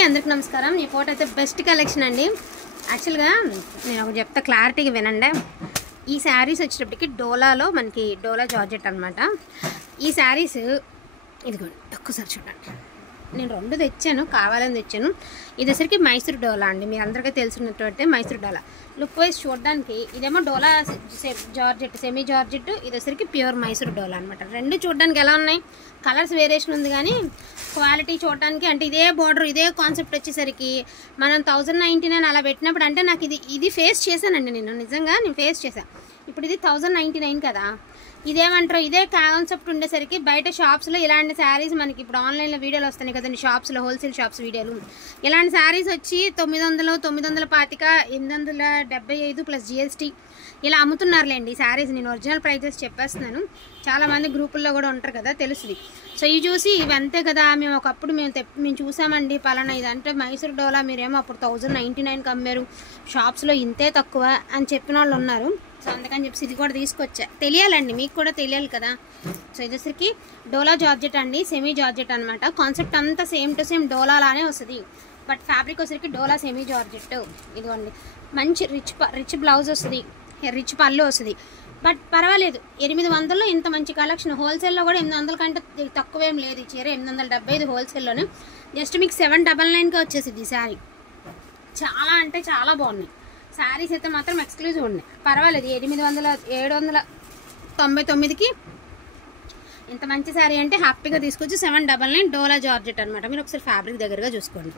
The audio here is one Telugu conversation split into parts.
అందరికి నమస్కారం। ఈ ఫోటో అయితే బెస్ట్ కలెక్షన్ అండి। యాక్చువల్గా నేను ఒక చెప్తా క్లారిటీగా వినండి। ఈ శారీస్ వచ్చేటప్పటికి డోలాలో మనకి డోలా జార్జెట్ అనమాట। ఈ శారీస్ ఇదిగోండి ఒక్కసారి చూడండి। నేను రెండు తెచ్చాను, కావాలని తెచ్చాను। ఇది వచ్చరికి మైసూర్ డోలా అండి, మీరు అందరికీ తెలిసినటువంటి మైసూర్ డోలా। లుక్ వైజ్ చూడడానికి ఇదేమో డోలా జార్జెట్, సెమీ జార్జెట్, ఇది వచ్చరికి ప్యూర్ మైసూర్ డోలా అనమాట। రెండు చూడడానికి ఎలా ఉన్నాయి, కలర్స్ వేరియేషన్ ఉంది కానీ క్వాలిటీ చూడడానికి అంటే ఇదే బార్డర్ ఇదే కాన్సెప్ట్ వచ్చేసరికి మనం 1099 అలా పెట్టినప్పుడు అంటే నాకు ఇది ఫేస్ చేశానండి, నేను నిజంగా ఫేస్ చేశాను। ఇప్పుడు ఇది 1099 కదా, ఇదేమంటారు ఇదే కాన్సెప్ట్ ఉండేసరికి బయట షాప్స్లో ఇలాంటి శారీస్ మనకి ఇప్పుడు ఆన్లైన్లో వీడియోలు వస్తున్నాయి కదండి, షాప్స్లో హోల్సేల్ షాప్స్ వీడియోలు, ఇలాంటి శారీస్ వచ్చి 900, 925, 875 ప్లస్ GST ఇలా అమ్ముతున్నారులేండి శారీస్। నేను ఒరిజినల్ ప్రైజెస్ చెప్పేస్తున్నాను, చాలామంది గ్రూపుల్లో కూడా ఉంటారు కదా తెలుస్తుంది। సో ఇవి చూసి ఇవి అంతే కదా, మేము ఒకప్పుడు మేము చూసామండి పలానా ఇదంటే మైసూర్ డోలా, మీరేమో అప్పుడు 1099కి అమ్మారు, షాప్స్లో ఇంతే తక్కువ అని చెప్పిన వాళ్ళు ఉన్నారు। సో అందుకని చెప్పి ఇది కూడా తీసుకొచ్చా, తెలియాలండి మీకు కూడా తెలియాలి కదా। సో ఇది వచ్చరికి డోలా జార్జెట్ అండి, సెమీ జార్జెట్ అనమాట। కాన్సెప్ట్ అంతా సేమ్ టు సేమ్ డోలా లానే వస్తుంది, బట్ ఫ్యాబ్రిక్ వచ్చరికి డోలా సెమీ జార్జెట్। ఇదిగోండి మంచి రిచ్ బ్లౌజ్ వస్తుంది, రిచ్ పళ్ళు వస్తుంది, బట్ పర్వాలేదు 800లో ఇంత మంచి కలెక్షన్। హోల్సేల్లో కూడా 800 కంటే తక్కువేం లేదు, ఈ చీర 875 హోల్సేల్లోనే, జస్ట్ మీకు 799కి వచ్చేసింది ఈ శారీ। చాలా అంటే చాలా బాగున్నాయి శారీస్ అయితే మాత్రం ఎక్స్క్లూజివ్ ఉన్నాయి, పర్వాలేదు 799కి ఇంత మంచి శారీ అంటే హ్యాపీగా తీసుకొచ్చి 799 డోలా జార్జెట్ అనమాట। మీరు ఒకసారి ఫ్యాబ్రిక్ దగ్గరగా చూసుకోండి,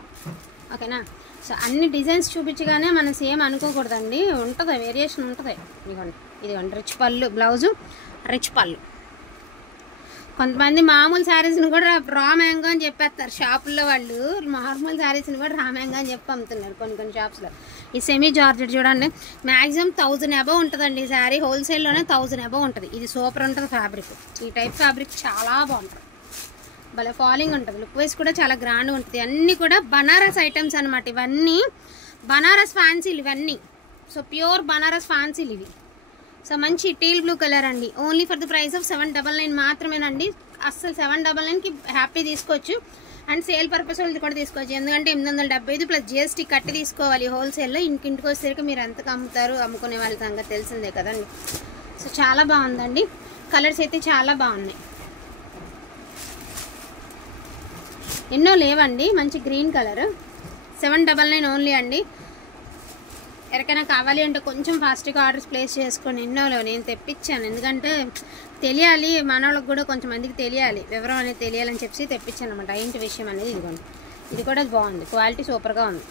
ఓకేనా। సో అన్ని డిజైన్స్ చూపించగానే మనం సేమ్ అనుకోకూడదండి, ఉంటుంది వేరియేషన్ ఉంటుంది। ఇదిగోండి రిచ్ పళ్ళు బ్లౌజు, రిచ్ పళ్ళు। కొంతమంది మామూలు శారీస్ని కూడా రా మ్యాంగో అని చెప్పేస్తారు షాపుల్లో వాళ్ళు, నార్మల్ శారీస్ని కూడా రా మ్యాంగో అని చెప్పి అమ్ముతున్నారు కొన్ని షాప్స్లో। ఈ సెమీ జార్జెట్ చూడండి, మ్యాక్సిమం 1000 అబవ్ ఉంటుందండి ఈ శారీ, హోల్సేల్లోనే 1000 అబవ్ ఉంటుంది। ఇది సూపర్ ఉంటుంది ఫ్యాబ్రిక్, ఈ టైప్ ఫ్యాబ్రిక్ చాలా బాగుంటుంది, భలే ఫాలింగ్ ఉంటుంది, లుక్ వైజ్ కూడా చాలా గ్రాండ్ ఉంటుంది। అన్నీ కూడా బనారస్ ఐటమ్స్ అనమాట, ఇవన్నీ బనారస్ ఫ్యాన్సీలు ఇవన్నీ। సో ప్యూర్ బనారస్ ఫ్యాన్సీలు ఇవి। సో మంచి టీల్ బ్లూ కలర్ అండి, only for the price of 799 మాత్రమేనండి। అస్సలు 799కి హ్యాపీ తీసుకోవచ్చు, అండ్ సేల్ పర్పస్ వాళ్ళు కూడా తీసుకోవచ్చు, ఎందుకంటే 875 ప్లస్ GST కట్టి తీసుకోవాలి హోల్సేల్లో। ఇంటికి వచ్చేసరికి మీరు ఎంతకు అమ్ముతారు, అమ్ముకునే వాళ్ళ సంగతి తెలిసిందే కదండి। సో చాలా బాగుందండి, కలర్స్ అయితే చాలా బాగున్నాయి, ఎన్నో లేవండి, మంచి గ్రీన్ కలర్ 799 ఓన్లీ అండి। ఎవరికైనా కావాలి అంటే కొంచెం ఫాస్ట్గా ఆర్డర్స్ ప్లేస్ చేసుకొని, ఎన్నోలో నేను తెప్పించాను, ఎందుకంటే తెలియాలి మన వాళ్ళకి కూడా కొంచెం మందికి తెలియాలి, వివరం అనేది తెలియాలని చెప్పి తెప్పించాను అనమాట, ఏంటి విషయం అనేది। ఇదిగోండి ఇది కూడా బాగుంది, క్వాలిటీ సూపర్గా ఉంది,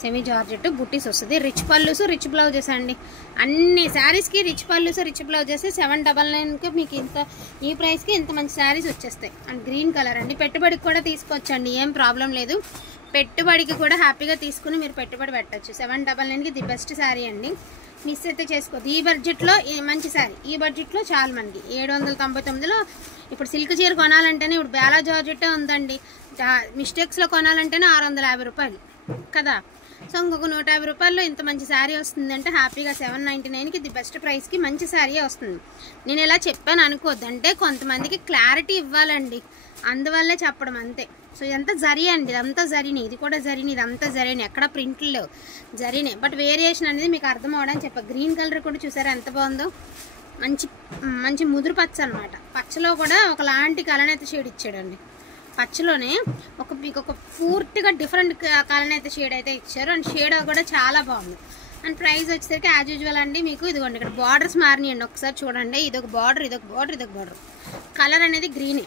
సెమీ జార్జెట్ బుట్టీస్ వస్తుంది, రిచ్ పళ్ళుస్ రిచ్ బ్లౌజెస్ అండి, అన్ని శారీస్కి రిచ్ పళ్ళుస్ రిచ్ బ్లౌజెస్ 799కి మీకు ఇంత ఈ ప్రైస్కి ఇంత మంచి శారీస్ వచ్చేస్తాయి। అండ్ గ్రీన్ కలర్ అండి, పెట్టుబడికి కూడా తీసుకోవచ్చండి, ఏం ప్రాబ్లం లేదు, పెట్టుబడికి కూడా హ్యాపీగా తీసుకుని మీరు పెట్టుబడి పెట్టచ్చు। 799కి ది బెస్ట్ శారీ అండి, మిస్ అయితే చేసుకోవద్దు। ఈ బడ్జెట్లో మంచి శారీ, ఈ బడ్జెట్లో చాలా మనకి 799లో ఇప్పుడు సిల్క్ చీర కొనాలంటేనే ఇప్పుడు బేలా జార్జెట్టే ఉందండి, మిస్టేక్స్లో కొనాలంటేనే 650 రూపాయలు కదా। సో ఇంకొక 150 రూపాయల్లో ఇంత మంచి శారీ వస్తుందంటే హ్యాపీగా 799కి ది బెస్ట్ ప్రైస్కి మంచి శారీ వస్తుంది। నేను ఇలా చెప్పాను అనుకోవద్దు, అంటే కొంతమందికి క్లారిటీ ఇవ్వాలండి, అందువల్లే చెప్పడం అంతే। సో ఇదంతా జరీ అండి, ఇదంతా జరీని, ఇది కూడా జరీని, ఇదంతా జరీని, ఎక్కడ ప్రింట్లు లేవు జరీనే, బట్ వేరియేషన్ అనేది మీకు అర్థం అవడానికి చెప్ప। గ్రీన్ కలర్ కూడా చూసారా ఎంత బాగుందో, మంచి మంచి ముదురు పచ్చ అనమాట, పచ్చలో కూడా ఒకలాంటి కలనేత షేడ్ ఇచ్చాడండి, పచ్చలోనే మీకు ఒక పూర్తిగా డిఫరెంట్ కలనేత షేడ్ అయితే ఇచ్చారు, అండ్ షేడ్ కూడా చాలా బాగుంది। అండ్ ప్రైస్ వచ్చేసరికి యాజ్ యూజువల్ అండి, మీకు ఇదిగోండి ఇక్కడ బార్డర్స్ మారినాయండి, ఒకసారి చూడండి, ఇదొక బార్డర్, ఇదొక బార్డర్, ఇదొక బార్డర్, కలర్ అనేది గ్రీనే।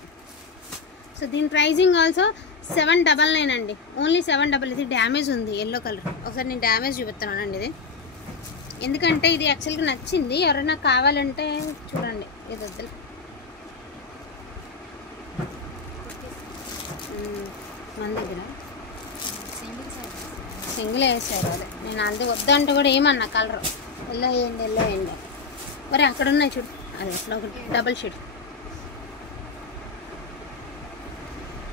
సో దీని ప్రైజింగ్ ఆల్సో 799 అండి, ఓన్లీ 799। ఇది డ్యామేజ్ ఉంది ఎల్లో కలర్, ఒకసారి నేను డ్యామేజ్ చూపిస్తున్నానండి ఇది, ఎందుకంటే ఇది యాక్చువల్గా నచ్చింది, ఎవరైనా కావాలంటే చూడండి, ఇది వద్దులే మన దగ్గర సింగిల్ వేసారు, అదే నేను అంతే వద్దంటే కూడా ఏమన్నా కలర్ ఎల్లో వేయండి, ఎల్లో వేయండి, మరి అక్కడ ఉన్నాయి చూడు, అదే అట్లా ఒకటి double shade.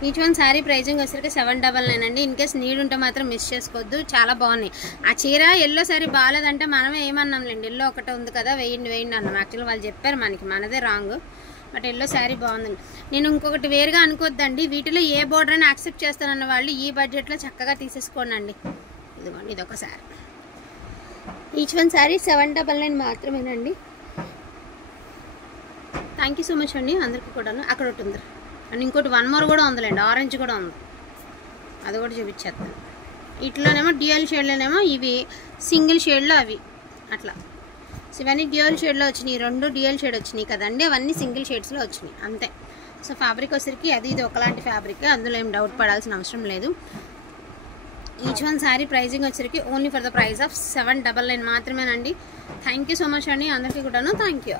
Each one sari pricing వచ్చేసరికి 799 అండి, ఇన్ కేస్ నీడ్ ఉంటే మాత్రం మిస్ చేసుకోవద్దు, చాలా బాగున్నాయి। ఆ చీర ఎల్లో శారీ బాగాలేదంటే మనమే ఏమన్నాంలేండి, ఎల్లో ఒకటే ఉంది కదా వేయండి వేయండి అన్నాం, యాక్చువల్గా వాళ్ళు చెప్పారు మనకి, మనదే రాంగ్, బట్ ఎల్లో శారీ బాగుందండి. నేను ఇంకొకటి వేరుగా అనుకోద్దండి, వీటిలో ఏ బోర్డర్ అని యాక్సెప్ట్ చేస్తానన్న వాళ్ళు ఈ బడ్జెట్లో చక్కగా తీసేసుకోండి. ఇదిగోండి ఇదొక శారీ, ఈచ్ వన్ శారీ 799 మాత్రమేనండి. థ్యాంక్ యూ సో మచ్ అండి అందరికీ కూడాను. అక్కడ ఒకటి ఉంది అండ్ ఇంకోటి 1 మోర్ కూడా ఉందిలేండి, ఆరెంజ్ కూడా ఉంది, అది కూడా చూపించేస్తాను. ఇట్లోనేమో డ్యూయల్ షేడ్లోనేమో ఇవి సింగిల్ షేడ్లో అవి అట్లా. సో ఇవన్నీ డ్యూయల్ షేడ్లో వచ్చినాయి, 2 డ్యూయల్ షేడ్ వచ్చినాయి కదండి, అవన్నీ సింగిల్ షేడ్స్లో వచ్చినాయి అంతే. సో ఫ్యాబ్రిక్ వచ్చరికి అది ఇది ఒకలాంటి ఫ్యాబ్రిక్, అందులో ఏం డౌట్ పడాల్సిన అవసరం లేదు. ఈచ్ వన్ శారీ ప్రైజింగ్ వచ్చరికి only for the price of 799 మాత్రమేనండి. థ్యాంక్ యూ సో మచ్ అండి అందరికీ కూడాను. Thank you.